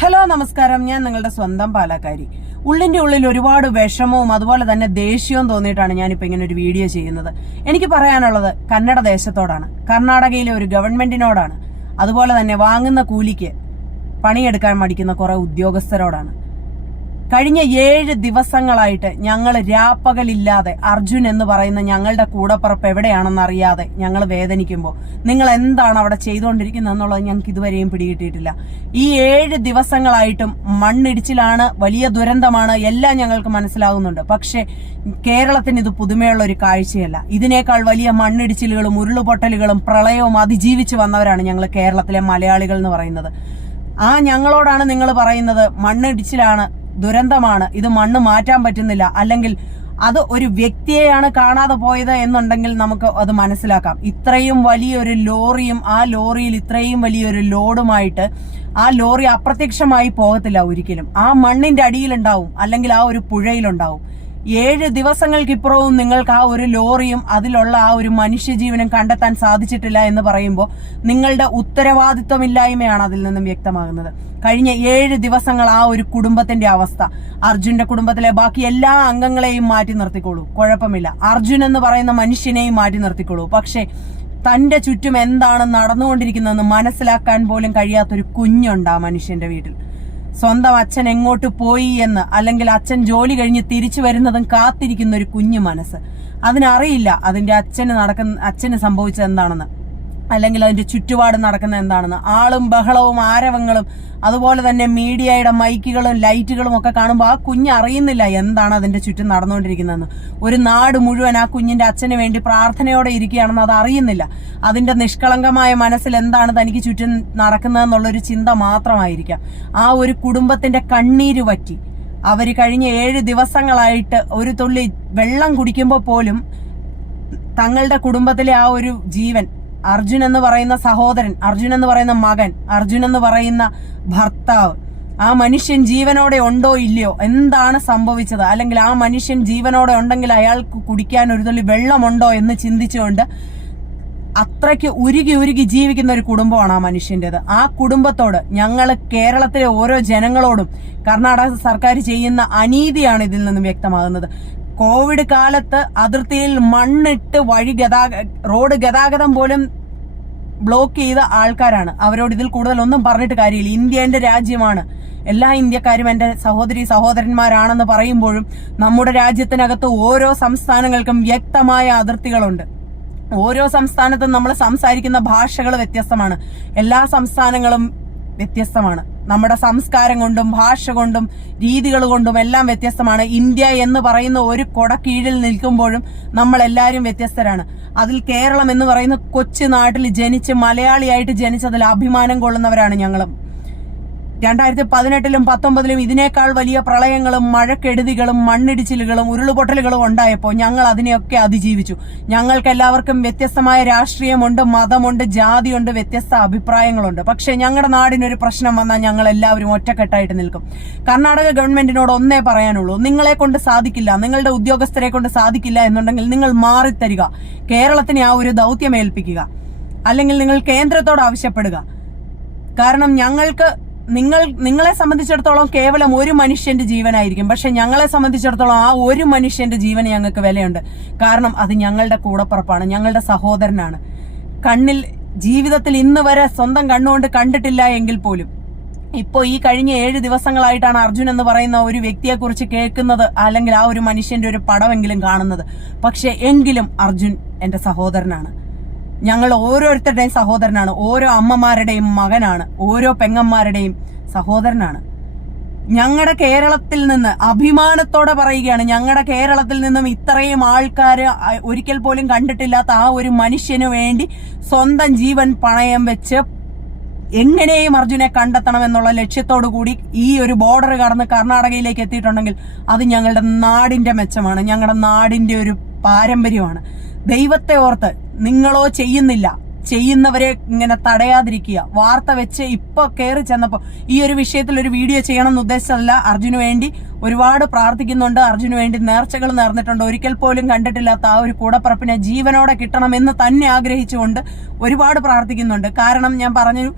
Hello നമസ്കാരം. ഞാൻ നിങ്ങളുടെ സ്വന്തം പാലക്കാരി. ഉള്ളിന്റെ ഉള്ളിൽ ഒരുപാട് വിഷമവും അതുപോലെ തന്നെ ദേഷ്യവും തോന്നിയിട്ടാണ് ഞാനിപ്പോ ഇങ്ങനെ ഒരു വീഡിയോ ചെയ്യുന്നത്. എനിക്ക് പറയാനുള്ളത് കന്നഡ ദേശത്തോടാണ്. കർണാടകയിലെ ഒരു ഗവൺമെന്റിനോടാണ്. അതുപോലെ തന്നെ വാങ്ങുന്ന കൂലിക്ക് പണിയെടുക്കാൻ മടിക്കുന്ന കുറെ ഉദ്യോഗസ്ഥരോടാണ്. കഴിഞ്ഞ ഏഴ് ദിവസങ്ങളായിട്ട് ഞങ്ങൾ രാപ്പകലില്ലാതെ അർജുൻ എന്ന് പറയുന്ന ഞങ്ങളുടെ കൂടപ്പറപ്പ് എവിടെയാണെന്ന് അറിയാതെ ഞങ്ങൾ വേദനിക്കുമ്പോൾ. നിങ്ങൾ എന്താണ് അവിടെ ചെയ്തുകൊണ്ടിരിക്കുന്നത് എന്നുള്ളത് ഞങ്ങൾക്ക് ഇതുവരെയും പിടികിട്ടിയിട്ടില്ല. ഈ ഏഴ് ദിവസങ്ങളായിട്ടും മണ്ണിടിച്ചിലാണ് വലിയ ദുരന്തമാണ് എല്ലാം ഞങ്ങൾക്ക് മനസ്സിലാകുന്നുണ്ട്. പക്ഷേ കേരളത്തിന് ഇത് പുതുമയുള്ള ഒരു കാഴ്ചയല്ല. ഇതിനേക്കാൾ വലിയ മണ്ണിടിച്ചിലുകളും ഉരുളുപൊട്ടലുകളും പ്രളയവും അതിജീവിച്ച് വന്നവരാണ് ഞങ്ങൾ കേരളത്തിലെ മലയാളികൾ എന്ന് പറയുന്നത്. ആ ഞങ്ങളോടാണ് നിങ്ങൾ പറയുന്നത് മണ്ണിടിച്ചിലാണ് ദുരന്തമാണ്. ഇത് മണ്ണ് മാറ്റാൻ പറ്റുന്നില്ല. അല്ലെങ്കിൽ അത് ഒരു വ്യക്തിയെയാണ് കാണാതെ പോയത് എന്നുണ്ടെങ്കിൽ നമുക്ക് അത് മനസ്സിലാക്കാം. ഇത്രയും വലിയൊരു ലോറിയും ആ ലോറിയിൽ ഇത്രയും വലിയൊരു ലോഡുമായിട്ട് ആ ലോറി അപ്രത്യക്ഷമായി പോകത്തില്ല ഒരിക്കലും. ആ മണ്ണിന്റെ അടിയിലുണ്ടാവും. അല്ലെങ്കിൽ ആ ഒരു പുഴയിലുണ്ടാവും. ഏഴ് ദിവസങ്ങൾക്കിപ്പുറവും നിങ്ങൾക്ക് ആ ഒരു ലോറിയും അതിലുള്ള ആ ഒരു മനുഷ്യജീവനും കണ്ടെത്താൻ സാധിച്ചിട്ടില്ല എന്ന് പറയുമ്പോൾ നിങ്ങളുടെ ഉത്തരവാദിത്വമില്ലായ്മയാണ് അതിൽ നിന്നും വ്യക്തമാകുന്നത്. കഴിഞ്ഞ ഏഴ് ദിവസങ്ങൾ ആ ഒരു കുടുംബത്തിന്റെ അവസ്ഥ. അർജുന്റെ കുടുംബത്തിലെ ബാക്കി എല്ലാ അംഗങ്ങളെയും മാറ്റി നിർത്തിക്കോളൂ. കുഴപ്പമില്ല. അർജുൻ എന്ന് പറയുന്ന മനുഷ്യനെയും മാറ്റി നിർത്തിക്കോളൂ. പക്ഷേ തന്റെ ചുറ്റും എന്താണ് നടന്നുകൊണ്ടിരിക്കുന്നതെന്ന് മനസ്സിലാക്കാൻ പോലും കഴിയാത്തൊരു കുഞ്ഞുണ്ട് ആ മനുഷ്യന്റെ വീട്ടിൽ. സ്വന്തം അച്ഛൻ എങ്ങോട്ട് പോയി എന്ന് അല്ലെങ്കിൽ അച്ഛൻ ജോലി കഴിഞ്ഞ് തിരിച്ചു വരുന്നതും കാത്തിരിക്കുന്ന ഒരു കുഞ്ഞു മനസ്സ്. അതിനറിയില്ല അതിന്റെ അച്ഛന് നടക്കുന്ന അച്ഛന് സംഭവിച്ചത് എന്താണെന്ന്. അല്ലെങ്കിൽ അതിന്റെ ചുറ്റുപാട് നടക്കുന്ന എന്താണെന്ന്. ആളും ബഹളവും ആരവങ്ങളും അതുപോലെ തന്നെ മീഡിയയുടെ മൈക്കുകളും ലൈറ്റുകളും ഒക്കെ കാണുമ്പോൾ ആ കുഞ്ഞ് അറിയുന്നില്ല എന്താണ് അതിന്റെ ചുറ്റും നടന്നുകൊണ്ടിരിക്കുന്നതെന്ന്. ഒരു നാട് മുഴുവൻ ആ കുഞ്ഞിന്റെ അച്ഛന് വേണ്ടി പ്രാർത്ഥനയോടെ ഇരിക്കുകയാണെന്ന് അത് അറിയുന്നില്ല. അതിന്റെ നിഷ്കളങ്കമായ മനസ്സിൽ എന്താണ് തനിക്ക് ചുറ്റും നടക്കുന്നതെന്നുള്ളൊരു ചിന്ത മാത്രമായിരിക്കാം. ആ ഒരു കുടുംബത്തിന്റെ കണ്ണീര് പറ്റി അവർ കഴിഞ്ഞ ഏഴ് ദിവസങ്ങളായിട്ട് ഒരു തുള്ളി വെള്ളം കുടിക്കുമ്പോൾ പോലും തങ്ങളുടെ കുടുംബത്തിലെ ആ ഒരു ജീവൻ അർജുൻ എന്ന് പറയുന്ന സഹോദരൻ അർജുൻ എന്ന് പറയുന്ന മകൻ അർജുൻ എന്ന് പറയുന്ന ഭർത്താവ്. ആ മനുഷ്യൻ ജീവനോടെ ഉണ്ടോ ഇല്ലയോ എന്താണ് സംഭവിച്ചത്? അല്ലെങ്കിൽ ആ മനുഷ്യൻ ജീവനോടെ ഉണ്ടെങ്കിൽ അയാൾക്ക് കുടിക്കാൻ ഒരു തുള്ളി വെള്ളമുണ്ടോ എന്ന് ചിന്തിച്ചുകൊണ്ട് അത്രയ്ക്ക് ഉരുകി ഉരുകി ജീവിക്കുന്ന ഒരു കുടുംബമാണ് ആ മനുഷ്യന്റെത്. ആ കുടുംബത്തോട് ഞങ്ങൾ കേരളത്തിലെ ഓരോ ജനങ്ങളോടും കർണാടക സർക്കാർ ചെയ്യുന്ന അനീതിയാണ് ഇതിൽ നിന്നും വ്യക്തമാകുന്നത്. കോവിഡ് കാലത്ത് അതിർത്തിയിൽ മണ്ണിട്ട് വഴി ഗതാഗ റോഡ് ഗതാഗതം പോലും ബ്ലോക്ക് ചെയ്ത ആൾക്കാരാണ്. അവരോട് ഇതിൽ കൂടുതൽ ഒന്നും പറഞ്ഞിട്ട് കാര്യമില്ല. ഇന്ത്യ എന്റെ രാജ്യമാണ്. എല്ലാ ഇന്ത്യക്കാരും എന്റെ സഹോദരി സഹോദരന്മാരാണെന്ന് പറയുമ്പോഴും നമ്മുടെ രാജ്യത്തിനകത്ത് ഓരോ സംസ്ഥാനങ്ങൾക്കും വ്യക്തമായ അതിർത്തികളുണ്ട്. ഓരോ സംസ്ഥാനത്തും നമ്മൾ സംസാരിക്കുന്ന ഭാഷകൾ വ്യത്യസ്തമാണ്. എല്ലാ സംസ്ഥാനങ്ങളും വ്യത്യസ്തമാണ്. നമ്മുടെ സംസ്കാരം കൊണ്ടും ഭാഷ കൊണ്ടും രീതികൾ കൊണ്ടും എല്ലാം വ്യത്യസ്തമാണ്. ഇന്ത്യ എന്ന് പറയുന്ന ഒരു കൊട കീഴിൽ നിൽക്കുമ്പോഴും നമ്മൾ എല്ലാവരും വ്യത്യസ്തരാണ്. അതിൽ കേരളം എന്ന് പറയുന്ന കൊച്ചു നാട്ടിൽ ജനിച്ച് മലയാളിയായിട്ട് ജനിച്ചതിൽ അഭിമാനം കൊള്ളുന്നവരാണ് ഞങ്ങളും. രണ്ടായിരത്തി പതിനെട്ടിലും പത്തൊമ്പതിലും ഇതിനേക്കാൾ വലിയ പ്രളയങ്ങളും മഴക്കെടുതികളും മണ്ണിടിച്ചിലുകളും ഉരുളുപൊട്ടലുകളും ഉണ്ടായപ്പോൾ ഞങ്ങൾ അതിനെയൊക്കെ അതിജീവിച്ചു. ഞങ്ങൾക്ക് എല്ലാവർക്കും വ്യത്യസ്തമായ രാഷ്ട്രീയമുണ്ട് മതമുണ്ട് ജാതിയുണ്ട് വ്യത്യസ്ത അഭിപ്രായങ്ങളുണ്ട്. പക്ഷേ ഞങ്ങളുടെ നാടിനൊരു പ്രശ്നം വന്നാൽ ഞങ്ങൾ എല്ലാവരും ഒറ്റക്കെട്ടായിട്ട് നിൽക്കും. കർണാടക ഗവൺമെന്റിനോട് ഒന്നേ പറയാനുള്ളൂ നിങ്ങളെ കൊണ്ട് സാധിക്കില്ല നിങ്ങളുടെ ഉദ്യോഗസ്ഥരെ കൊണ്ട് സാധിക്കില്ല എന്നുണ്ടെങ്കിൽ നിങ്ങൾ മാറിത്തരിക കേരളത്തിനെ ആ ഒരു ദൗത്യം ഏൽപ്പിക്കുക അല്ലെങ്കിൽ നിങ്ങൾ കേന്ദ്രത്തോട് ആവശ്യപ്പെടുക. കാരണം ഞങ്ങൾക്ക് നിങ്ങൾ നിങ്ങളെ സംബന്ധിച്ചിടത്തോളം കേവലം ഒരു മനുഷ്യന്റെ ജീവനായിരിക്കും. പക്ഷെ ഞങ്ങളെ സംബന്ധിച്ചിടത്തോളം ആ ഒരു മനുഷ്യന്റെ ജീവന് ഞങ്ങൾക്ക് വിലയുണ്ട്. കാരണം അത് ഞങ്ങളുടെ കൂടപ്പുറപ്പാണ് ഞങ്ങളുടെ സഹോദരനാണ്. കണ്ണിൽ ജീവിതത്തിൽ ഇന്ന് വരെ സ്വന്തം കണ്ണുകൊണ്ട് കണ്ടിട്ടില്ല എങ്കിൽ പോലും. ഇപ്പോൾ ഈ കഴിഞ്ഞ ഏഴ് ദിവസങ്ങളായിട്ടാണ് അർജുൻ എന്ന് പറയുന്ന ഒരു വ്യക്തിയെക്കുറിച്ച് കേൾക്കുന്നത് അല്ലെങ്കിൽ ആ ഒരു മനുഷ്യന്റെ ഒരു പടമെങ്കിലും കാണുന്നത്. പക്ഷെ എങ്കിലും അർജുൻ എന്റെ സഹോദരനാണ്. ഞങ്ങൾ ഓരോരുത്തരുടെയും സഹോദരനാണ്. ഓരോ അമ്മമാരുടെയും മകനാണ്. ഓരോ പെങ്ങന്മാരുടെയും സഹോദരനാണ്. ഞങ്ങളുടെ കേരളത്തിൽ നിന്ന് അഭിമാനത്തോടെ പറയുകയാണ് ഞങ്ങളുടെ കേരളത്തിൽ നിന്നും ഇത്രയും ആൾക്കാർ ഒരിക്കൽ പോലും കണ്ടിട്ടില്ലാത്ത ആ ഒരു മനുഷ്യന് വേണ്ടി സ്വന്തം ജീവൻ പണയം വെച്ച് എങ്ങനെയും അർജുനെ കണ്ടെത്തണം എന്നുള്ള ലക്ഷ്യത്തോടു കൂടി ഈ ഒരു ബോർഡർ കടന്ന് കർണാടകയിലേക്ക് എത്തിയിട്ടുണ്ടെങ്കിൽ അത് ഞങ്ങളുടെ നാടിന്റെ മെച്ചമാണ് ഞങ്ങളുടെ നാടിന്റെ ഒരു പാരമ്പര്യമാണ്. ദൈവത്തെ ഓർത്ത് നിങ്ങളോ ചെയ്യുന്നില്ല. ചെയ്യുന്നവരെ ഇങ്ങനെ തടയാതിരിക്കുക. വാർത്ത വെച്ച് ഇപ്പൊ കയറി ചെന്നപ്പോ ഈ ഒരു വിഷയത്തിൽ ഒരു വീഡിയോ ചെയ്യണം എന്ന് ഉദ്ദേശിച്ചതല്ല. അർജുന് വേണ്ടി ഒരുപാട് പ്രാർത്ഥിക്കുന്നുണ്ട്. അർജുന് വേണ്ടി നേർച്ചകൾ നേർന്നിട്ടുണ്ട്. ഒരിക്കൽ പോലും കണ്ടിട്ടില്ലാത്ത ആ ഒരു കൂടപ്പറപ്പിനെ ജീവനോടെ കിട്ടണമെന്ന് തന്നെ ആഗ്രഹിച്ചുകൊണ്ട് ഒരുപാട് പ്രാർത്ഥിക്കുന്നുണ്ട്. കാരണം ഞാൻ പറഞ്ഞു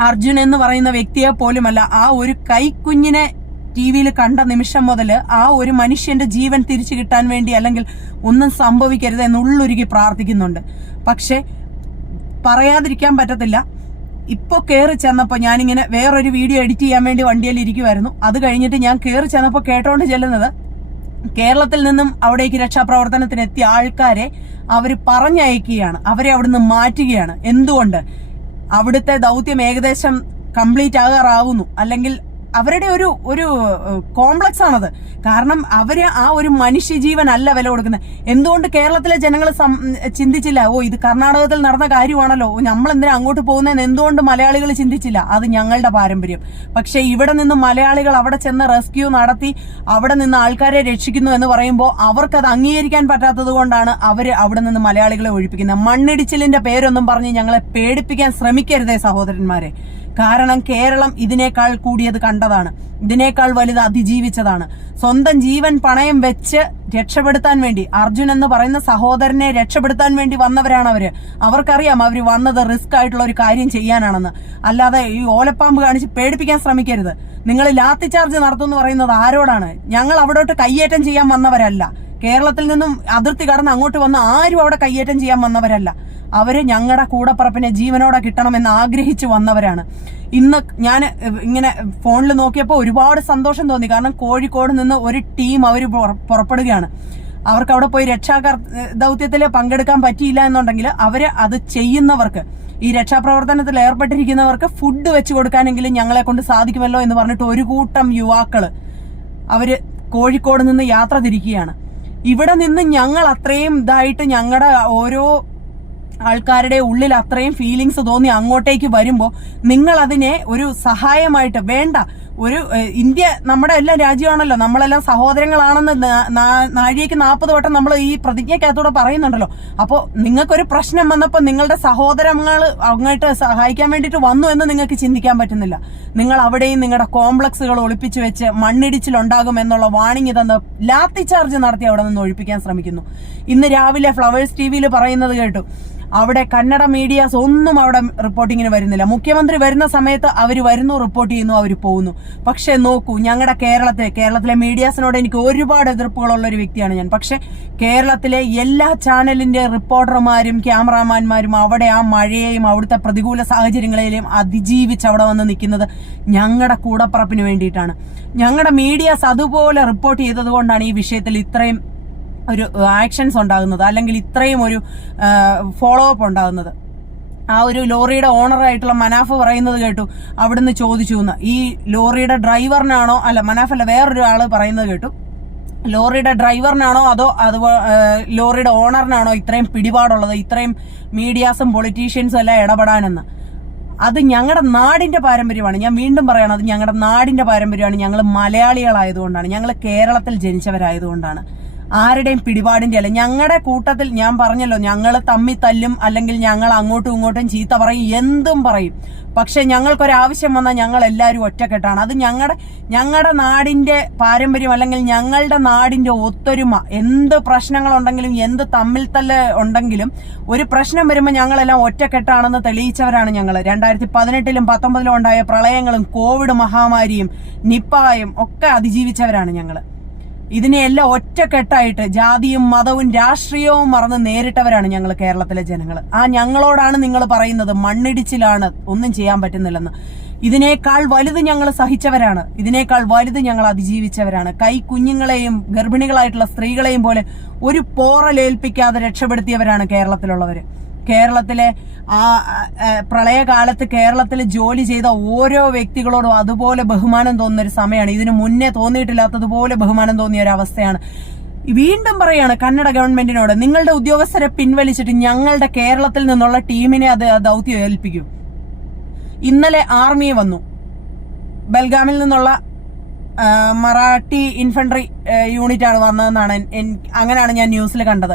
അർജുൻ എന്ന് പറയുന്ന വ്യക്തിയെ പോലുമല്ല. ആ ഒരു കൈക്കുഞ്ഞിനെ ടി വിയിൽ കണ്ട നിമിഷം മുതൽ ആ ഒരു മനുഷ്യന്റെ ജീവൻ തിരിച്ചു കിട്ടാൻ വേണ്ടി അല്ലെങ്കിൽ ഒന്നും സംഭവിക്കരുത് എന്നുള്ളൊരുക്കി പ്രാർത്ഥിക്കുന്നുണ്ട്. പക്ഷെ പറയാതിരിക്കാൻ പറ്റത്തില്ല. ഇപ്പൊ കയറി ചെന്നപ്പോ ഞാനിങ്ങനെ വേറൊരു വീഡിയോ എഡിറ്റ് ചെയ്യാൻ വേണ്ടി വണ്ടിയിൽ ഇരിക്കുമായിരുന്നു അത് കഴിഞ്ഞിട്ട് ഞാൻ കയറി ചെന്നപ്പോ കേട്ടോണ്ട് ചെല്ലുന്നത് കേരളത്തിൽ നിന്നും അവിടേക്ക് രക്ഷാപ്രവർത്തനത്തിന് എത്തിയ ആൾക്കാരെ അവർ പറഞ്ഞയക്കുകയാണ്. അവരെ അവിടുന്ന് മാറ്റുകയാണ്. എന്തുകൊണ്ട്? അവിടുത്തെ ദൗത്യം ഏകദേശം കംപ്ലീറ്റ് ആകാറാവുന്നു. അല്ലെങ്കിൽ അവരുടെ ഒരു ഒരു കോംപ്ലക്സ് ആണത് കാരണം അവർ ആ ഒരു മനുഷ്യജീവൻ അല്ല വില കൊടുക്കുന്നത്. എന്തുകൊണ്ട് കേരളത്തിലെ ജനങ്ങൾ ചിന്തിച്ചില്ല ഓ ഇത് കർണാടകത്തിൽ നടന്ന കാര്യമാണല്ലോ നമ്മൾ എന്തിനാ അങ്ങോട്ട് പോകുന്നതെന്ന് എന്തുകൊണ്ട് മലയാളികൾ ചിന്തിച്ചില്ല? അത് ഞങ്ങളുടെ പാരമ്പര്യം. പക്ഷേ ഇവിടെ നിന്ന് മലയാളികൾ അവിടെ ചെന്ന് റെസ്ക്യൂ നടത്തി അവിടെ നിന്ന് ആൾക്കാരെ രക്ഷിക്കുന്നു എന്ന് പറയുമ്പോൾ അവർക്കത് അംഗീകരിക്കാൻ പറ്റാത്തത് കൊണ്ടാണ് അവർ അവിടെ നിന്ന് മലയാളികളെ ഒഴിപ്പിക്കുന്നത്. മണ്ണിടിച്ചിലിന്റെ പേരൊന്നും പറഞ്ഞ് ഞങ്ങളെ പേടിപ്പിക്കാൻ ശ്രമിക്കരുതേ സഹോദരന്മാരെ. കാരണം കേരളം ഇതിനേക്കാൾ കൂടിയത് കണ്ടതാണ്. ഇതിനേക്കാൾ വലുത് അതിജീവിച്ചതാണ്. സ്വന്തം ജീവൻ പണയം വെച്ച് രക്ഷപ്പെടുത്താൻ വേണ്ടി അർജുൻ എന്ന് പറയുന്ന സഹോദരനെ രക്ഷപ്പെടുത്താൻ വേണ്ടി വന്നവരാണ് അവർ. അവർക്കറിയാം അവർ വന്നത് റിസ്ക് ആയിട്ടുള്ള ഒരു കാര്യം ചെയ്യാനാണെന്ന്. അല്ലാതെ ഈ ഓലപ്പാമ്പ് കാണിച്ച് പേടിപ്പിക്കാൻ ശ്രമിക്കരുത്. നിങ്ങൾ ലാത്തി ചാർജ് നടത്തുമെന്ന് പറയുന്നത് ആരോടാണ്? ഞങ്ങൾ അവിടോട്ട് കയ്യേറ്റം ചെയ്യാൻ വന്നവരല്ല. കേരളത്തിൽ നിന്നും അതിർത്തി കടന്ന് അങ്ങോട്ട് വന്ന് ആരും അവിടെ കയ്യേറ്റം ചെയ്യാൻ വന്നവരല്ല. അവർ ഞങ്ങളുടെ കൂടപ്പറപ്പിനെ ജീവനോടെ കിട്ടണമെന്ന് ആഗ്രഹിച്ചു വന്നവരാണ്. ഇന്ന് ഞാൻ ഇങ്ങനെ ഫോണിൽ നോക്കിയപ്പോൾ ഒരുപാട് സന്തോഷം തോന്നി. കാരണം കോഴിക്കോട് നിന്ന് ഒരു ടീം അവർ പുറപ്പെടുകയാണ്. അവർക്ക് അവിടെ പോയി രക്ഷാകർ ദൗത്യത്തിൽ പങ്കെടുക്കാൻ പറ്റിയില്ല എന്നുണ്ടെങ്കിൽ അവർ അത് ചെയ്യുന്നവർക്ക് ഈ രക്ഷാപ്രവർത്തനത്തിൽ ഏർപ്പെട്ടിരിക്കുന്നവർക്ക് ഫുഡ് വെച്ച് കൊടുക്കാനെങ്കിലും ഞങ്ങളെ കൊണ്ട് സാധിക്കുമല്ലോ എന്ന് പറഞ്ഞിട്ട് ഒരു കൂട്ടം യുവാക്കൾ അവർ കോഴിക്കോട് നിന്ന് യാത്ര തിരിക്കുകയാണ്. ഇവിടെ നിന്ന് ഞങ്ങൾ അത്രയും ഇതായിട്ട് ഞങ്ങളുടെ ഓരോ ആൾക്കാരുടെ ഉള്ളിൽ അത്രയും ഫീലിങ്സ് തോന്നി അങ്ങോട്ടേക്ക് വരുമ്പോൾ നിങ്ങൾ അതിനെ ഒരു സഹായമായിട്ട് വേണ്ട ഒരു ഇന്ത്യ നമ്മുടെ എല്ലാ രാജ്യമാണല്ലോ നമ്മളെല്ലാം സഹോദരങ്ങളാണെന്ന് നാഴികയ്ക്ക് നാൽപ്പത് വട്ടം നമ്മൾ ഈ പ്രതിജ്ഞയ്ക്കകത്തൂടെ പറയുന്നുണ്ടല്ലോ. അപ്പോൾ നിങ്ങൾക്കൊരു പ്രശ്നം വന്നപ്പോൾ നിങ്ങളുടെ സഹോദരങ്ങൾ അങ്ങോട്ട് സഹായിക്കാൻ വേണ്ടിയിട്ട് വന്നു എന്ന് നിങ്ങൾക്ക് ചിന്തിക്കാൻ പറ്റുന്നില്ല. നിങ്ങൾ അവിടെയും നിങ്ങളുടെ കോംപ്ലക്സുകൾ ഒളിപ്പിച്ചു വെച്ച് മണ്ണിടിച്ചിലുണ്ടാകും എന്നുള്ള വാണിംഗ് തന്ന് ലാത്തി ചാർജ് നടത്തി അവിടെ നിന്ന് ഒഴിപ്പിക്കാൻ ശ്രമിക്കുന്നു. ഇന്ന് രാവിലെ ഫ്ലവേഴ്സ് ടി വിയിൽ പറയുന്നത് കേട്ടു. അവിടെ കന്നഡ മീഡിയാസ് ഒന്നും അവിടെ റിപ്പോർട്ടിങ്ങിന് വരുന്നില്ല. മുഖ്യമന്ത്രി വരുന്ന സമയത്ത് അവർ വരുന്നു റിപ്പോർട്ട് ചെയ്യുന്നു അവർ പോകുന്നു. പക്ഷേ നോക്കൂ ഞങ്ങളുടെ കേരളത്തെ കേരളത്തിലെ മീഡിയാസിനോട് എനിക്ക് ഒരുപാട് എതിർപ്പുകളുള്ള ഒരു വ്യക്തിയാണ് ഞാൻ. പക്ഷെ കേരളത്തിലെ എല്ലാ ചാനലിന്റെ റിപ്പോർട്ടർമാരും ക്യാമറാമാന്മാരും അവിടെ ആ മഴയെയും അവിടുത്തെ പ്രതികൂല സാഹചര്യങ്ങളെയും അതിജീവിച്ച് അവിടെ വന്ന് നിൽക്കുന്നത് ഞങ്ങളുടെ കൂടപ്പറപ്പിന് വേണ്ടിയിട്ടാണ്. ഞങ്ങളുടെ മീഡിയാസ് അതുപോലെ റിപ്പോർട്ട് ചെയ്തത് കൊണ്ടാണ് ഈ വിഷയത്തിൽ ഇത്രയും ഒരു ആക്ഷൻസ് ഉണ്ടാകുന്നത് അല്ലെങ്കിൽ ഇത്രയും ഒരു ഫോളോ അപ്പ് ഉണ്ടാകുന്നത്. ആ ഒരു ലോറിയുടെ ഓണറായിട്ടുള്ള മനാഫ് പറയുന്നത് കേട്ടു അവിടുന്ന് ചോദിച്ചു എന്ന്. ഈ ലോറിയുടെ ഡ്രൈവറിനാണോ അല്ല മനാഫ് അല്ല വേറൊരു ആൾ പറയുന്നത് കേട്ടു. ലോറിയുടെ ഡ്രൈവറിനാണോ അതോ അതുപോലെ ലോറിയുടെ ഓണറിനാണോ ഇത്രയും പിടിപാടുള്ളത് ഇത്രയും മീഡിയാസും പൊളിറ്റീഷ്യൻസും എല്ലാം ഇടപെടാനെന്ന്. അത് ഞങ്ങളുടെ നാടിന്റെ പാരമ്പര്യമാണ്. ഞാൻ വീണ്ടും പറയണം അത് ഞങ്ങളുടെ നാടിന്റെ പാരമ്പര്യമാണ്. ഞങ്ങൾ മലയാളികളായതുകൊണ്ടാണ്. ഞങ്ങൾ കേരളത്തിൽ ജനിച്ചവരായതുകൊണ്ടാണ്. ആരുടെയും പിടിപാടിന്റെ അല്ല. ഞങ്ങളുടെ കൂട്ടത്തിൽ ഞാൻ പറഞ്ഞല്ലോ ഞങ്ങൾ തമ്മി തല്ലും അല്ലെങ്കിൽ ഞങ്ങൾ അങ്ങോട്ടും ഇങ്ങോട്ടും ചീത്ത പറയും എന്തും പറയും. പക്ഷെ ഞങ്ങൾക്കൊരാവശ്യം വന്നാൽ ഞങ്ങൾ എല്ലാവരും ഒറ്റക്കെട്ടാണ്. അത് ഞങ്ങളുടെ ഞങ്ങളുടെ നാടിന്റെ പാരമ്പര്യം അല്ലെങ്കിൽ ഞങ്ങളുടെ നാടിന്റെ ഒത്തൊരുമ. എന്ത് പ്രശ്നങ്ങളുണ്ടെങ്കിലും എന്ത് തമ്മിൽ തല്ല് ഉണ്ടെങ്കിലും ഒരു പ്രശ്നം വരുമ്പോൾ ഞങ്ങളെല്ലാം ഒറ്റക്കെട്ടാണെന്ന് തെളിയിച്ചവരാണ് ഞങ്ങൾ രണ്ടായിരത്തി പതിനെട്ടിലും പത്തൊമ്പതിലും ഉണ്ടായ പ്രളയങ്ങളും കോവിഡ് മഹാമാരിയും നിപ്പായും ഒക്കെ അതിജീവിച്ചവരാണ് ഞങ്ങൾ ഇതിനെയെല്ലാം ഒറ്റക്കെട്ടായിട്ട് ജാതിയും മതവും രാഷ്ട്രീയവും മറന്ന് നേരിട്ടവരാണ് ഞങ്ങൾ കേരളത്തിലെ ജനങ്ങൾ ആ ഞങ്ങളോടാണ് നിങ്ങൾ പറയുന്നത് മണ്ണിടിച്ചിലാണ് ഒന്നും ചെയ്യാൻ പറ്റുന്നില്ലെന്ന്. ഇതിനേക്കാൾ വലുത് ഞങ്ങൾ സഹിച്ചവരാണ്. ഇതിനേക്കാൾ വലുത് ഞങ്ങൾ അതിജീവിച്ചവരാണ്. കൈ കുഞ്ഞുങ്ങളെയും ഗർഭിണികളായിട്ടുള്ള സ്ത്രീകളെയും പോലെ ഒരു പോറലേൽപ്പിക്കാതെ രക്ഷപ്പെടുത്തിയവരാണ് കേരളത്തിലുള്ളവര്. കേരളത്തിലെ ആ പ്രളയകാലത്ത് കേരളത്തിൽ ജോലി ചെയ്ത ഓരോ വ്യക്തികളോടും അതുപോലെ ബഹുമാനം തോന്നുന്ന ഒരു സമയമാണ്. ഇതിനു മുന്നേ തോന്നിയിട്ടില്ലാത്തതുപോലെ ബഹുമാനം തോന്നിയ ഒരു അവസ്ഥയാണ്. വീണ്ടും പറയാണ് കന്നഡ ഗവൺമെന്റിനോട് നിങ്ങളുടെ ഉദ്യോഗസ്ഥരെ പിൻവലിച്ചിട്ട് ഞങ്ങളുടെ കേരളത്തിൽ നിന്നുള്ള ടീമിനെ അത് ദൗത്യം ഏൽപ്പിക്കും. ഇന്നലെ ആർമി വന്നു. ബൽഗാമിൽ നിന്നുള്ള മറാഠി ഇൻഫൻട്രി യൂണിറ്റ് ആണ് വന്നതെന്നാണ് അങ്ങനെയാണ് ഞാൻ ന്യൂസിൽ കണ്ടത്.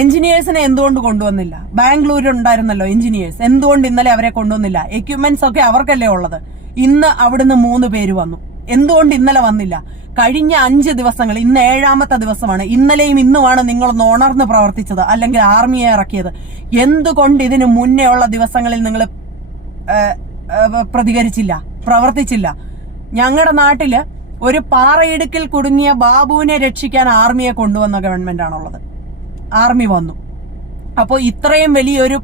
എഞ്ചിനീയേഴ്സിനെ എന്തുകൊണ്ട് കൊണ്ടുവന്നില്ല? ബാംഗ്ലൂരിൽ ഉണ്ടായിരുന്നല്ലോ എഞ്ചിനീയേഴ്സ് എന്തുകൊണ്ട് ഇന്നലെ അവരെ കൊണ്ടുവന്നില്ല? എക്യുപ്മെന്റ്സ് ഒക്കെ അവർക്കല്ലേ ഉള്ളത്? ഇന്ന് അവിടുന്ന് മൂന്ന് പേര് വന്നു. എന്തുകൊണ്ട് ഇന്നലെ വന്നില്ല? കഴിഞ്ഞ അഞ്ച് ദിവസങ്ങൾ ഇന്ന് ഏഴാമത്തെ ദിവസമാണ്. ഇന്നലെയും ഇന്നുമാണ് നിങ്ങളൊന്ന് ഉണർന്ന് പ്രവർത്തിച്ചത് അല്ലെങ്കിൽ ആർമിയെ ഇറക്കിയത്. എന്തുകൊണ്ട് ഇതിന് മുന്നേ ഉള്ള ദിവസങ്ങളിൽ നിങ്ങൾ പ്രതികരിച്ചില്ല? പ്രവർത്തിച്ചില്ല? ഞങ്ങളുടെ നാട്ടിൽ ഒരു പാറയിടുക്കിൽ കുടുങ്ങിയ ബാബുവിനെ രക്ഷിക്കാൻ ആർമിയെ കൊണ്ടുവന്ന ഗവൺമെന്റ് ആണുള്ളത്. ആർമി വന്നു. അപ്പോൾ ഇത്രയും വലിയൊരു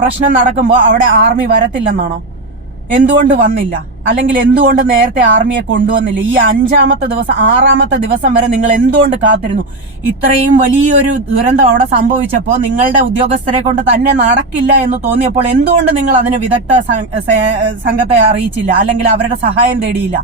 പ്രശ്നം നടക്കുമ്പോൾ അവിടെ ആർമി വരത്തില്ലെന്നാണോ? എന്തുകൊണ്ട് വന്നില്ല? അല്ലെങ്കിൽ എന്തുകൊണ്ട് നേരത്തെ ആർമിയെ കൊണ്ടുവന്നില്ല? ഈ അഞ്ചാമത്തെ ദിവസം ആറാമത്തെ ദിവസം വരെ നിങ്ങൾ എന്തുകൊണ്ട് കാത്തിരുന്നു? ഇത്രയും വലിയൊരു ദുരന്തം അവിടെ സംഭവിച്ചപ്പോൾ നിങ്ങളുടെ ഉദ്യോഗസ്ഥരെ കൊണ്ട് തന്നെ നടക്കില്ല എന്ന് തോന്നിയപ്പോൾ എന്തുകൊണ്ട് നിങ്ങൾ അതിന് വിദഗ്ധ സംഘത്തെ അറിയിച്ചില്ല? അല്ലെങ്കിൽ അവരുടെ സഹായം തേടിയില്ല?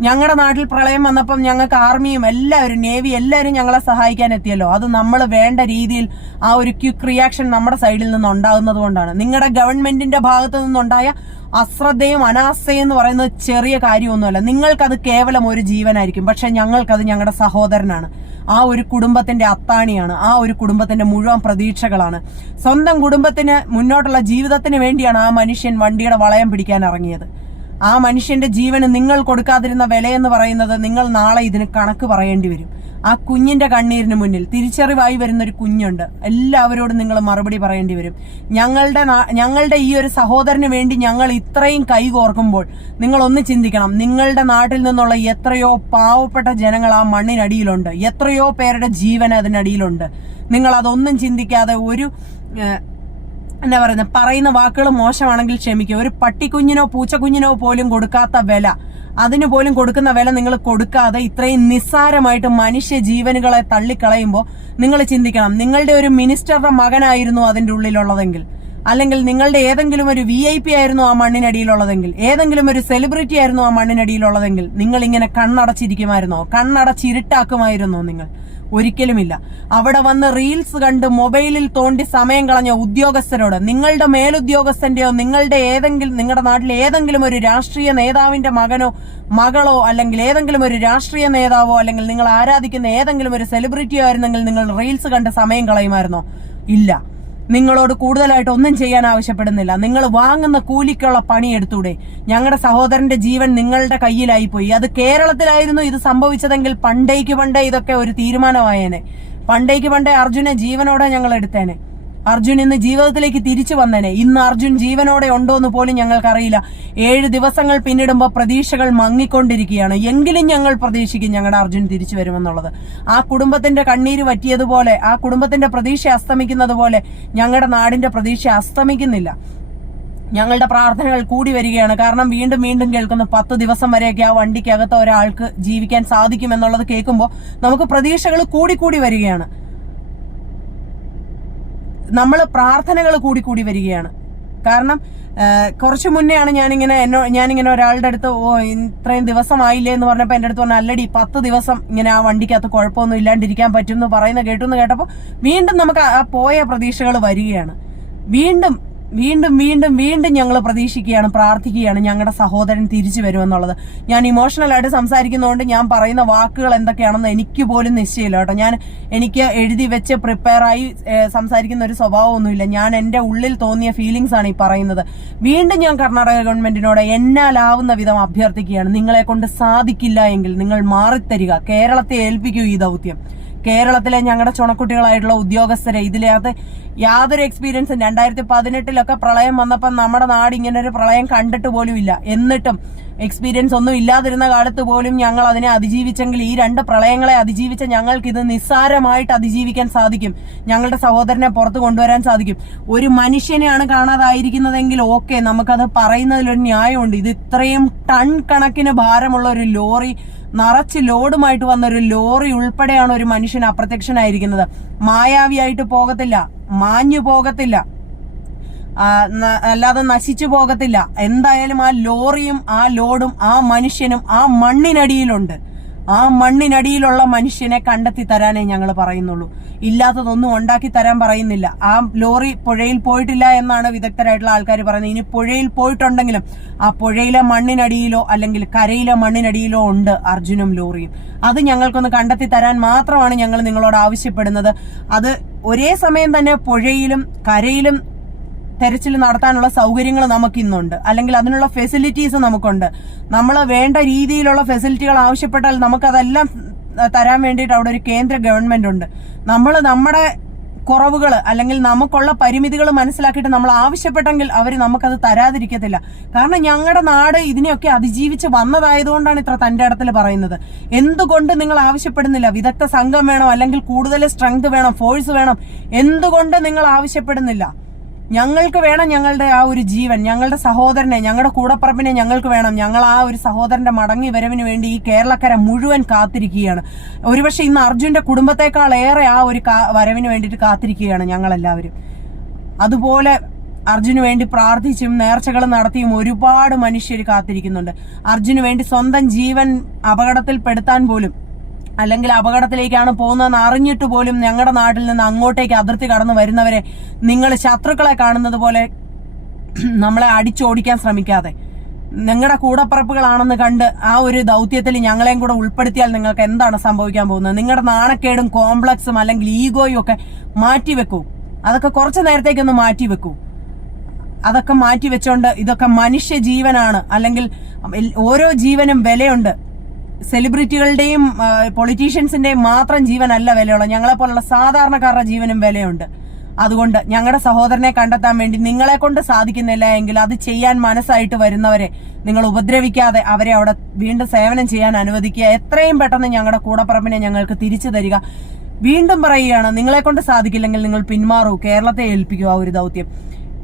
ഞങ്ങളുടെ നാട്ടിൽ പ്രളയം വന്നപ്പം ഞങ്ങൾക്ക് ആർമിയും എല്ലാവരും നേവി എല്ലാവരും ഞങ്ങളെ സഹായിക്കാൻ എത്തിയല്ലോ. അത് നമ്മൾ വേണ്ട രീതിയിൽ ആ ഒരു ക്വിക്ക് റിയാക്ഷൻ നമ്മുടെ സൈഡിൽ നിന്ന് ഉണ്ടാകുന്നത് കൊണ്ടാണ്. നിങ്ങളുടെ ഗവൺമെന്റിന്റെ ഭാഗത്തു നിന്നുണ്ടായ അശ്രദ്ധയും അനാസ്ഥയും എന്ന് പറയുന്നത് ചെറിയ കാര്യമൊന്നുമല്ല. നിങ്ങൾക്കത് കേവലം ഒരു ജീവനായിരിക്കും. പക്ഷെ ഞങ്ങൾക്കത് ഞങ്ങളുടെ സഹോദരനാണ്. ആ ഒരു കുടുംബത്തിന്റെ അത്താണിയാണ്. ആ ഒരു കുടുംബത്തിന്റെ മുഴുവൻ പ്രതീക്ഷകളാണ്. സ്വന്തം കുടുംബത്തിന് മുന്നോട്ടുള്ള ജീവിതത്തിന് വേണ്ടിയാണ് ആ മനുഷ്യൻ വണ്ടിയുടെ വളയം പിടിക്കാൻ ഇറങ്ങിയത്. ആ മനുഷ്യന്റെ ജീവന് നിങ്ങൾ കൊടുക്കാതിരുന്ന വിലയെന്ന് പറയുന്നത് നിങ്ങൾ നാളെ ഇതിന് കണക്ക് പറയേണ്ടി വരും. ആ കുഞ്ഞിന്റെ കണ്ണീരിന് മുന്നിൽ തിരിച്ചറിവായി വരുന്ന ഒരു കുഞ്ഞുണ്ട്. എല്ലാവരോടും നിങ്ങൾ മറുപടി പറയേണ്ടി വരും. ഞങ്ങളുടെ ഞങ്ങളുടെ ഈ ഒരു സഹോദരന് വേണ്ടി ഞങ്ങൾ ഇത്രയും കൈകോർക്കുമ്പോൾ നിങ്ങൾ ഒന്ന് ചിന്തിക്കണം. നിങ്ങളുടെ നാട്ടിൽ നിന്നുള്ള എത്രയോ പാവപ്പെട്ട ജനങ്ങൾ ആ മണ്ണിനടിയിലുണ്ട്. എത്രയോ പേരുടെ ജീവൻ അതിനടിയിലുണ്ട്. നിങ്ങൾ അതൊന്നും ചിന്തിക്കാതെ ഒരു എന്താ പറയുന്നത് പറയുന്ന വാക്കുകൾ മോശമാണെങ്കിൽ ക്ഷമിക്കുക. ഒരു പട്ടിക്കുഞ്ഞിനോ പൂച്ചക്കുഞ്ഞിനോ പോലും കൊടുക്കാത്ത വില. അതിന് പോലും കൊടുക്കുന്ന വില നിങ്ങൾ കൊടുക്കാതെ ഇത്രയും നിസ്സാരമായിട്ട് മനുഷ്യ ജീവനുകളെ തള്ളിക്കളയുമ്പോൾ നിങ്ങൾ ചിന്തിക്കണം നിങ്ങളുടെ ഒരു മിനിസ്റ്ററുടെ മകനായിരുന്നു അതിന്റെ ഉള്ളിലുള്ളതെങ്കിൽ അല്ലെങ്കിൽ നിങ്ങളുടെ ഏതെങ്കിലും ഒരു വി ഐ പി ആയിരുന്നു ആ മണ്ണിനടിയിലുള്ളതെങ്കിൽ ഏതെങ്കിലും ഒരു സെലിബ്രിറ്റി ആയിരുന്നു ആ മണ്ണിനടിയിലുള്ളതെങ്കിൽ നിങ്ങൾ ഇങ്ങനെ കണ്ണടച്ചിരിക്കുമായിരുന്നോ? കണ്ണടച്ചിരുട്ടാക്കുമായിരുന്നോ നിങ്ങൾ? ഒരിക്കലുമില്ല. അവിടെ വന്ന് റീൽസ് കണ്ട് മൊബൈലിൽ തോണ്ടി സമയം കളഞ്ഞ ഉദ്യോഗസ്ഥരോട് നിങ്ങളുടെ മേലുദ്യോഗസ്ഥന്റെയോ നിങ്ങളുടെ ഏതെങ്കിലും നിങ്ങളുടെ നാട്ടിലെ ഏതെങ്കിലും ഒരു രാഷ്ട്രീയ നേതാവിന്റെ മകനോ മകളോ അല്ലെങ്കിൽ ഏതെങ്കിലും ഒരു രാഷ്ട്രീയ നേതാവോ അല്ലെങ്കിൽ നിങ്ങൾ ആരാധിക്കുന്ന ഏതെങ്കിലും ഒരു സെലിബ്രിറ്റിയോ ആയിരുന്നെങ്കിൽ നിങ്ങൾ റീൽസ് കണ്ട് സമയം കളയുമായിരുന്നോ? ഇല്ല. നിങ്ങളോട് കൂടുതലായിട്ട് ഒന്നും ചെയ്യാൻ ആവശ്യപ്പെടുന്നില്ല. നിങ്ങൾ വാങ്ങുന്ന കൂലിക്കുള്ള പണി എടുത്തൂടെ. ഞങ്ങളുടെ സഹോദരന്റെ ജീവൻ നിങ്ങളുടെ കയ്യിലായി പോയി. അത് കേരളത്തിലായിരുന്നു ഇത് സംഭവിച്ചതെങ്കിൽ പണ്ടേക്ക് പണ്ടേ ഇതൊക്കെ ഒരു തീരുമാനമായേനെ. പണ്ടേക്ക് പണ്ടേ അർജുനെ ജീവനോടെ ഞങ്ങൾ എടുത്തേനെ. അർജുൻ ഇന്ന് ജീവിതത്തിലേക്ക് തിരിച്ചു വന്നേനെ. ഇന്ന് അർജുൻ ജീവനോടെ ഉണ്ടോ എന്ന് പോലും ഞങ്ങൾക്കറിയില്ല. ഏഴ് ദിവസങ്ങൾ പിന്നിടുമ്പോൾ പ്രതീക്ഷകൾ മങ്ങിക്കൊണ്ടിരിക്കുകയാണ്. എങ്കിലും ഞങ്ങൾ പ്രതീക്ഷിക്കും ഞങ്ങളുടെ അർജുൻ തിരിച്ചു വരുമെന്നുള്ളത്. ആ കുടുംബത്തിന്റെ കണ്ണീര് പറ്റിയതുപോലെ ആ കുടുംബത്തിന്റെ പ്രതീക്ഷ അസ്തമിക്കുന്നത് പോലെ ഞങ്ങളുടെ നാടിന്റെ പ്രതീക്ഷ അസ്തമിക്കുന്നില്ല. ഞങ്ങളുടെ പ്രാർത്ഥനകൾ കൂടി വരികയാണ്. കാരണം വീണ്ടും വീണ്ടും കേൾക്കുന്ന പത്ത് ദിവസം വരെയൊക്കെ ആ വണ്ടിക്കകത്ത് ഒരാൾക്ക് ജീവിക്കാൻ സാധിക്കുമെന്നുള്ളത് കേൾക്കുമ്പോൾ നമുക്ക് പ്രതീക്ഷകൾ കൂടി കൂടി വരികയാണ്. നമ്മൾ പ്രാർത്ഥനകൾ കൂടി കൂടി വരികയാണ്. കാരണം കുറച്ച് മുന്നെയാണ് ഞാനിങ്ങനെ എന്നോ ഞാനിങ്ങനെ ഒരാളുടെ അടുത്ത് ഓ ഇത്രയും ദിവസമായില്ലേ? എന്ന് പറഞ്ഞപ്പോൾ എന്റെ അടുത്ത് പറഞ്ഞു അല്ലടി പത്ത് ദിവസം ഇങ്ങനെ ആ വണ്ടിക്കകത്ത് കുഴപ്പമൊന്നും ഇല്ലാണ്ടിരിക്കാൻ പറ്റും എന്ന് പറയുന്ന കേട്ടു എന്ന് കേട്ടപ്പോൾ വീണ്ടും നമുക്ക് ആ പോയ പ്രതീക്ഷകൾ വരികയാണ്. വീണ്ടും വീണ്ടും വീണ്ടും വീണ്ടും ഞങ്ങൾ പ്രതീക്ഷിക്കുകയാണ് പ്രാർത്ഥിക്കുകയാണ് ഞങ്ങളുടെ സഹോദരൻ തിരിച്ചു വരുമെന്നുള്ളത്. ഞാൻ ഇമോഷണലായിട്ട് സംസാരിക്കുന്നതുകൊണ്ട് ഞാൻ പറയുന്ന വാക്കുകൾ എന്തൊക്കെയാണെന്ന് എനിക്ക് പോലും നിശ്ചയമില്ല കേട്ടോ. ഞാൻ എനിക്ക് എഴുതി വെച്ച് പ്രിപ്പയറായി സംസാരിക്കുന്ന ഒരു സ്വഭാവമൊന്നുമില്ല. ഞാൻ എന്റെ ഉള്ളിൽ തോന്നിയ ഫീലിങ്സ് ആണ് ഈ പറയുന്നത്. വീണ്ടും ഞാൻ കർണാടക ഗവൺമെന്റിനോട് എന്നാലാവുന്ന വിധം അഭ്യർത്ഥിക്കുകയാണ്. നിങ്ങളെ കൊണ്ട് സാധിക്കില്ല എങ്കിൽ നിങ്ങൾ മാറിത്തരിക. കേരളത്തെ ഏൽപ്പിക്കൂ ഈ ദൗത്യം. കേരളത്തിലെ ഞങ്ങളുടെ ചുണക്കുട്ടികളായിട്ടുള്ള ഉദ്യോഗസ്ഥരെ ഇതിലകത്ത് യാതൊരു എക്സ്പീരിയൻസും രണ്ടായിരത്തി പതിനെട്ടിലൊക്കെ പ്രളയം വന്നപ്പോൾ നമ്മുടെ നാട് ഇങ്ങനെ ഒരു പ്രളയം കണ്ടിട്ട് പോലും ഇല്ല. എന്നിട്ടും എക്സ്പീരിയൻസ് ഒന്നും ഇല്ലാതിരുന്ന കാലത്ത് പോലും ഞങ്ങൾ അതിനെ അതിജീവിച്ചെങ്കിൽ ഈ രണ്ട് പ്രളയങ്ങളെ അതിജീവിച്ച ഞങ്ങൾക്ക് ഇത് നിസ്സാരമായിട്ട് അതിജീവിക്കാൻ സാധിക്കും. ഞങ്ങളുടെ സഹോദരനെ പുറത്ത് കൊണ്ടുവരാൻ സാധിക്കും. ഒരു മനുഷ്യനെയാണ് കാണാതായിരിക്കുന്നതെങ്കിൽ ഓക്കെ നമുക്കത് പറയുന്നതിലൊരു ന്യായമുണ്ട്. ഇത് ഇത്രയും ടൺ കണക്കിന് ഭാരമുള്ള ഒരു ലോറി നിറച്ച് ലോഡുമായിട്ട് വന്ന ഒരു ലോറി ഉൾപ്പെടെയാണ് ഒരു മനുഷ്യൻ അപ്രത്യക്ഷനായിരിക്കുന്നത്. മായാവിയായിട്ട് പോകത്തില്ല മാഞ്ഞു പോകത്തില്ല അല്ലാതെ നശിച്ചു പോകത്തില്ല. എന്തായാലും ആ ലോറിയും ആ ലോഡും ആ മനുഷ്യനും ആ മണ്ണിനടിയിലുണ്ട്. ആ മണ്ണിനടിയിലുള്ള മനുഷ്യനെ കണ്ടെത്തി തരാനേ ഞങ്ങൾ പറയുന്നുള്ളൂ. ഇല്ലാത്തതൊന്നും ഉണ്ടാക്കി തരാൻ പറയുന്നില്ല. ആ ലോറി പുഴയിൽ പോയിട്ടില്ല എന്നാണ് വിദഗ്ധരായിട്ടുള്ള ആൾക്കാർ പറയുന്നത്. ഇനി പുഴയിൽ പോയിട്ടുണ്ടെങ്കിലും ആ പുഴയിലെ മണ്ണിനടിയിലോ അല്ലെങ്കിൽ കരയിലെ മണ്ണിനടിയിലോ ഉണ്ട് അർജുനും ലോറിയും. അത് ഞങ്ങൾക്കൊന്ന് കണ്ടെത്തി തരാൻ മാത്രമാണ് ഞങ്ങൾ നിങ്ങളോട് ആവശ്യപ്പെടുന്നത്. അത് ഒരേ സമയം തന്നെ പുഴയിലും കരയിലും തെരച്ചിൽ നടത്താനുള്ള സൗകര്യങ്ങൾ നമുക്ക് ഇന്നുണ്ട് അല്ലെങ്കിൽ അതിനുള്ള ഫെസിലിറ്റീസ് നമുക്കുണ്ട്. നമ്മൾ വേണ്ട രീതിയിലുള്ള ഫെസിലിറ്റികൾ ആവശ്യപ്പെട്ടാൽ നമുക്കതെല്ലാം തരാൻ വേണ്ടിയിട്ട് അവിടെ ഒരു കേന്ദ്ര ഗവൺമെന്റ് ഉണ്ട്. നമ്മൾ നമ്മുടെ കുറവുകൾ അല്ലെങ്കിൽ നമുക്കുള്ള പരിമിതികൾ മനസ്സിലാക്കിയിട്ട് നമ്മൾ ആവശ്യപ്പെട്ടെങ്കിൽ അവർ നമുക്കത് തരാതിരിക്കത്തില്ല. കാരണം ഞങ്ങളുടെ നാട് ഇതിനെയൊക്കെ അതിജീവിച്ച് വന്നതായതുകൊണ്ടാണ് ഇത്ര തന്റെ ഇടത്തിൽ പറയുന്നത്. എന്തുകൊണ്ട് നിങ്ങൾ ആവശ്യപ്പെടുന്നില്ല? വിദഗ്ധ സംഘം വേണം അല്ലെങ്കിൽ കൂടുതൽ സ്ട്രെങ്ത് വേണം ഫോഴ്സ് വേണം. എന്തുകൊണ്ട് നിങ്ങൾ ആവശ്യപ്പെടുന്നില്ല? ഞങ്ങൾക്ക് വേണം ഞങ്ങളുടെ ആ ഒരു ജീവൻ ഞങ്ങളുടെ സഹോദരനെ ഞങ്ങളുടെ കൂടപ്പറപ്പിനെ ഞങ്ങൾക്ക് വേണം. ഞങ്ങൾ ആ ഒരു സഹോദരന്റെ മടങ്ങി വരവിന് വേണ്ടി ഈ കേരളക്കര മുഴുവൻ കാത്തിരിക്കുകയാണ്. ഒരുപക്ഷെ ഇന്ന് അർജുന്റെ കുടുംബത്തെക്കാൾ ഏറെ ആ ഒരു വരവിന് വേണ്ടിയിട്ട് കാത്തിരിക്കുകയാണ് ഞങ്ങളെല്ലാവരും. അതുപോലെ അർജുന് വേണ്ടി പ്രാർത്ഥിച്ചും നേർച്ചകൾ നടത്തിയും ഒരുപാട് മനുഷ്യർ കാത്തിരിക്കുന്നുണ്ട്. അർജുന് വേണ്ടി സ്വന്തം ജീവൻ അപകടത്തിൽപ്പെടുത്താൻ പോലും അല്ലെങ്കിൽ അപകടത്തിലേക്കാണ് പോകുന്നതെന്ന് അറിഞ്ഞിട്ട് പോലും ഞങ്ങളുടെ നാട്ടിൽ നിന്ന് അങ്ങോട്ടേക്ക് അതിർത്തി കടന്നു വരുന്നവരെ നിങ്ങൾ ശത്രുക്കളെ കാണുന്നത് പോലെ നമ്മളെ അടിച്ചോടിക്കാൻ ശ്രമിക്കാതെ. നിങ്ങളുടെ കൂടപ്പറപ്പുകളാണെന്ന് കണ്ട് ആ ഒരു ദൗത്യത്തിൽ ഞങ്ങളെയും കൂടെ ഉൾപ്പെടുത്തിയാൽ നിങ്ങൾക്ക് എന്താണ് സംഭവിക്കാൻ പോകുന്നത്? നിങ്ങളുടെ നാണക്കേടും കോംപ്ലക്സും അല്ലെങ്കിൽ ഈഗോയും ഒക്കെ മാറ്റിവെക്കൂ. അതൊക്കെ കുറച്ച് നേരത്തേക്കൊന്ന് മാറ്റിവെക്കൂ. അതൊക്കെ മാറ്റി വെച്ചോണ്ട് ഇതൊക്കെ മനുഷ്യ ജീവനാണ്. അല്ലെങ്കിൽ ഓരോ ജീവനും വിലയുണ്ട്. സെലിബ്രിറ്റികളുടെയും പൊളിറ്റീഷ്യൻസിന്റെയും മാത്രം ജീവനല്ല വിലയുള്ളത്. ഞങ്ങളെ പോലുള്ള സാധാരണക്കാരുടെ ജീവനും വിലയുണ്ട്. അതുകൊണ്ട് ഞങ്ങളുടെ സഹോദരനെ കണ്ടെത്താൻ വേണ്ടി നിങ്ങളെ കൊണ്ട് സാധിക്കുന്നില്ല എങ്കിൽ അത് ചെയ്യാൻ മനസ്സായിട്ട് വരുന്നവരെ നിങ്ങൾ ഉപദ്രവിക്കാതെ അവരെ അവിടെ വീണ്ടും സേവനം ചെയ്യാൻ അനുവദിക്കുക. എത്രയും പെട്ടെന്ന് ഞങ്ങളുടെ കൂടപ്പറപ്പിനെ ഞങ്ങൾക്ക് തിരിച്ചു തരിക. വീണ്ടും പറയുകയാണ് നിങ്ങളെ കൊണ്ട് സാധിക്കില്ലെങ്കിൽ നിങ്ങൾ പിന്മാറൂ. കേരളത്തെ ഏൽപ്പിക്കുക ആ ഒരു ദൗത്യം.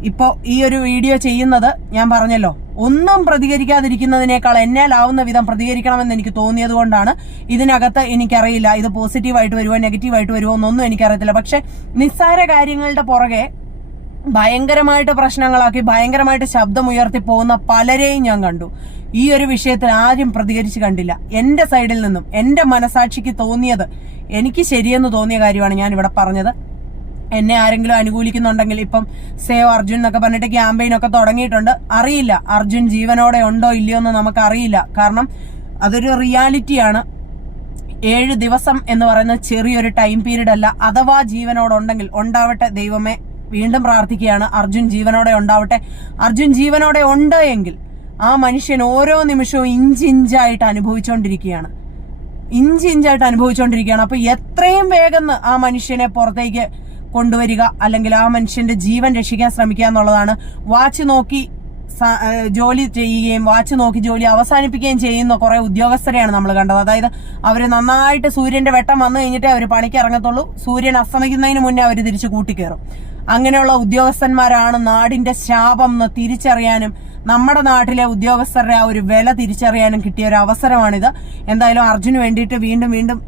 ഇപ്പോ ഈ ഒരു വീഡിയോ ചെയ്യുന്നത് ഞാൻ പറഞ്ഞല്ലോ ഒന്നും പ്രതികരിക്കാതിരിക്കുന്നതിനേക്കാൾ എന്നാലാവുന്ന വിധം പ്രതികരിക്കണമെന്ന് എനിക്ക് തോന്നിയത് കൊണ്ടാണ് ഇതിനകത്ത് എനിക്കറിയില്ല ഇത് പോസിറ്റീവായിട്ട് വരുമോ നെഗറ്റീവായിട്ട് വരുമോ എന്നൊന്നും എനിക്കറിയത്തില്ല. പക്ഷെ നിസ്സാര കാര്യങ്ങളുടെ പുറകെ ഭയങ്കരമായിട്ട് പ്രശ്നങ്ങളാക്കി ഭയങ്കരമായിട്ട് ശബ്ദമുയർത്തി പോകുന്ന പലരെയും ഞാൻ കണ്ടു. ഈ ഒരു വിഷയത്തിൽ ആരും പ്രതികരിച്ച് കണ്ടില്ല. എന്റെ സൈഡിൽ നിന്നും എന്റെ മനസാക്ഷിക്ക് തോന്നിയത് എനിക്ക് ശരിയെന്ന് തോന്നിയ കാര്യമാണ് ഞാൻ ഇവിടെ പറഞ്ഞത്. എന്നെ ആരെങ്കിലും അനുകൂലിക്കുന്നുണ്ടെങ്കിൽ ഇപ്പം സേവ് അർജുൻ എന്നൊക്കെ പറഞ്ഞിട്ട് ക്യാമ്പയിൻ ഒക്കെ തുടങ്ങിയിട്ടുണ്ട്. അറിയില്ല അർജുൻ ജീവനോടെ ഉണ്ടോ ഇല്ലയോ എന്ന് നമുക്ക് അറിയില്ല കാരണം അതൊരു റിയാലിറ്റിയാണ്. ഏഴ് ദിവസം എന്ന് പറയുന്ന ചെറിയൊരു ടൈം പീരീഡ് അല്ല. അഥവാ ജീവനോടെ ഉണ്ടെങ്കിൽ ഉണ്ടാവട്ടെ ദൈവമേ. വീണ്ടും പ്രാർത്ഥിക്കുകയാണ്. അർജുൻ ജീവനോടെ ഉണ്ടാവട്ടെ. അർജുൻ ജീവനോടെ ഉണ്ട് എങ്കിൽ ആ മനുഷ്യൻ ഓരോ നിമിഷവും ഇഞ്ചിഞ്ചായിട്ട് അനുഭവിച്ചുകൊണ്ടിരിക്കുകയാണ് ഇഞ്ചിഞ്ചായിട്ട് അനുഭവിച്ചുകൊണ്ടിരിക്കുകയാണ് അപ്പൊ എത്രയും വേഗം ആ മനുഷ്യനെ പുറത്തേക്ക് കൊണ്ടുവരിക അല്ലെങ്കിൽ ആ മനുഷ്യന്റെ ജീവൻ രക്ഷിക്കാൻ ശ്രമിക്കുക എന്നുള്ളതാണ്. വാച്ച് നോക്കി ജോലി ചെയ്യുകയും വാച്ച് നോക്കി ജോലി അവസാനിപ്പിക്കുകയും ചെയ്യുന്ന കുറെ ഉദ്യോഗസ്ഥരെയാണ് നമ്മൾ കണ്ടത്. അതായത് അവർ നന്നായിട്ട് സൂര്യന്റെ വെട്ടം വന്നു കഴിഞ്ഞിട്ടേ അവർ പണിക്ക് ഇറങ്ങത്തുള്ളൂ. സൂര്യൻ അസ്തമിക്കുന്നതിന് മുന്നേ അവർ തിരിച്ചു കൂട്ടിക്കയറും അങ്ങനെയുള്ള ഉദ്യോഗസ്ഥന്മാരാണ് നാടിന്റെ ശാപം എന്ന് തിരിച്ചറിയാനും നമ്മുടെ നാട്ടിലെ ഉദ്യോഗസ്ഥരുടെ ആ ഒരു വില തിരിച്ചറിയാനും കിട്ടിയ ഒരു അവസരമാണിത്. എന്തായാലും അർജുന് വേണ്ടിയിട്ട് വീണ്ടും വീണ്ടും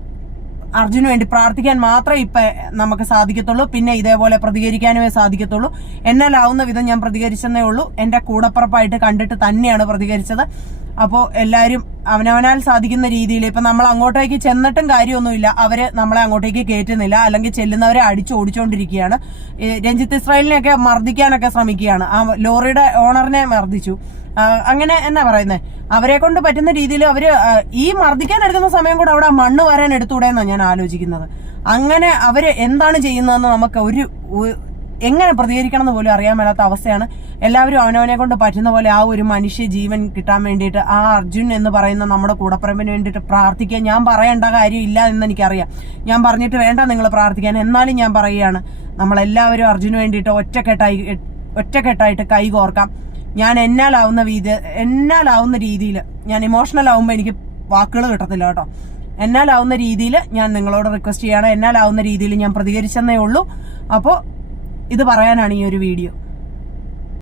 അർജുന് വേണ്ടി പ്രാർത്ഥിക്കാൻ മാത്രമേ ഇപ്പൊ നമുക്ക് സാധിക്കത്തുള്ളൂ. പിന്നെ ഇതേപോലെ പ്രതികരിക്കാനുമേ സാധിക്കത്തുള്ളൂ. എന്നാലാവുന്ന വിധം ഞാൻ പ്രതികരിച്ചെന്നേ ഉള്ളൂ. എന്റെ കൂടപ്പുറപ്പായിട്ട് കണ്ടിട്ട് തന്നെയാണ് പ്രതികരിച്ചത്. അപ്പോൾ എല്ലാവരും അവനവനാൽ സാധിക്കുന്ന രീതിയിൽ ഇപ്പൊ നമ്മൾ അങ്ങോട്ടേക്ക് ചെന്നിട്ടും കാര്യമൊന്നുമില്ല. അവർ നമ്മളെ അങ്ങോട്ടേക്ക് കയറ്റുന്നില്ല അല്ലെങ്കിൽ ചെല്ലുന്നവരെ അടിച്ചു ഓടിച്ചുകൊണ്ടിരിക്കുകയാണ് രഞ്ജിത്ത് ഇസ്രായേലിനെയൊക്കെ മർദ്ദിക്കാനൊക്കെ ശ്രമിക്കുകയാണ്. ആ ലോറിയുടെ ഓണറിനെ മർദ്ദിച്ചു. അങ്ങനെ എന്നാ പറയുന്നത് അവരെ കൊണ്ട് പറ്റുന്ന രീതിയിൽ അവർ ഈ മർദ്ദിക്കാൻ എടുക്കുന്ന സമയം കൂടെ അവിടെ മണ്ണ് വരാൻ എടുത്തൂടെ എന്നാണ് ഞാൻ ആലോചിക്കുന്നത്. അങ്ങനെ അവർ എന്താണ് ചെയ്യുന്നതെന്ന് നമുക്ക് ഒരു എങ്ങനെ പ്രതികരിക്കണം എന്ന് പോലും അറിയാൻ മേലാത്ത അവസ്ഥയാണ് എല്ലാവരും അവനവനെ കൊണ്ട് പറ്റുന്ന പോലെ ആ ഒരു മനുഷ്യ ജീവൻ കിട്ടാൻ വേണ്ടിയിട്ട് ആ അർജുൻ എന്ന് പറയുന്ന നമ്മുടെ കൂടപ്പറമ്പിന് വേണ്ടിയിട്ട് പ്രാർത്ഥിക്കുക. ഞാൻ പറയേണ്ട കാര്യമില്ല എന്ന് എനിക്കറിയാം. ഞാൻ പറഞ്ഞിട്ട് വേണ്ട നിങ്ങൾ പ്രാർത്ഥിക്കാൻ. എന്നാലും ഞാൻ പറയുകയാണ് നമ്മളെല്ലാവരും അർജുന് വേണ്ടിയിട്ട് ഒറ്റക്കെട്ടായി ഒറ്റക്കെട്ടായിട്ട് കൈ കോർക്കാം ഞാൻ എന്നാലാവുന്ന രീതി എന്നാലാവുന്ന രീതിയിൽ ഞാൻ ഇമോഷണൽ ആവുമ്പോൾ എനിക്ക് വാക്കുകൾ കിട്ടത്തില്ല കേട്ടോ. എന്നാലാവുന്ന രീതിയിൽ ഞാൻ നിങ്ങളോട് റിക്വസ്റ്റ് ചെയ്യാണ്. എന്നാലാവുന്ന രീതിയിൽ ഞാൻ പ്രതികരിച്ചെന്നേ ഉള്ളൂ. അപ്പോൾ ഇത് പറയാനാണ് ഈ ഒരു വീഡിയോ